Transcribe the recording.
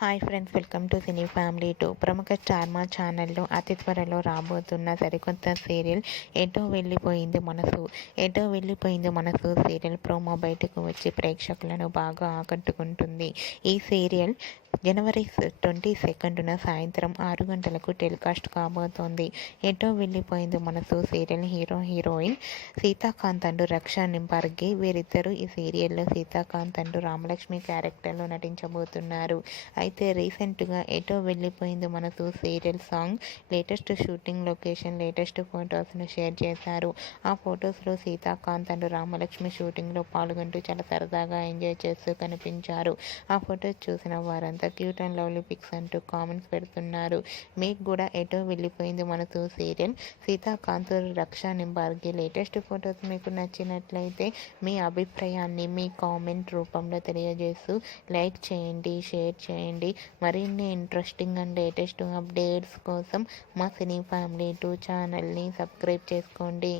Hi friends, welcome to cine family 2. ప్రముఖ star మా ఛానల్లో అతి త్వరలో రాబోతున్న సరికొత్త సీరియల్ ఎటో వెళ్ళిపోయింది మనసు సీరియల్ ప్రోమో బయటకు వచ్చి ప్రేక్షకులను బాగా ఆకట్టుకుంటుంది. ఈ సీరియల్ జనవరి 22న సాయంత్రం 6 గంటలకు టెలికాస్ట్ కాబోతోంది. ఎటో Vellipoyindi Manasu serial heroine Seethakanth and రక్షా నింపార్గి. వీరిద్దరూ ఈ సీరియల్లో సీతాకాంత్ అండ్ రామలక్ష్మి క్యారెక్టర్లో నటించబోతున్నారు. అయితే రీసెంట్గా Eto Vellipoyindi Manasu serial song latest shooting location, latest ఫొటోస్ను షేర్ చేశారు. ఆ ఫొటోస్లో సీతాకాంత్ అండ్ రామలక్ష్మి షూటింగ్లో పాల్గొంటూ చాలా సరదాగా ఎంజాయ్ చేస్తూ కనిపించారు. ఆ ఫొటోస్ చూసిన వారంతా క్యూట్ అండ్ లవ్లీ పిక్స్ అంటూ కామెంట్స్ పెడుతున్నారు. మీకు కూడా ఎటో వెళ్ళిపోయింది మనసు సీరియల్ సీతాకాంత్ రక్షా నింబార్గి లేటెస్ట్ ఫొటోస్ మీకు నచ్చినట్లయితే మీ అభిప్రాయాన్ని మీ కామెంట్ రూపంలో తెలియజేస్తూ లైక్ చేయండి, షేర్ చేయండి. మరిన్ని ఇంట్రెస్టింగ్ అండ్ లేటెస్ట్ అప్డేట్స్ కోసం మా సినీ ఫ్యామిలీ 2 ఛానల్ని సబ్స్క్రైబ్ చేసుకోండి.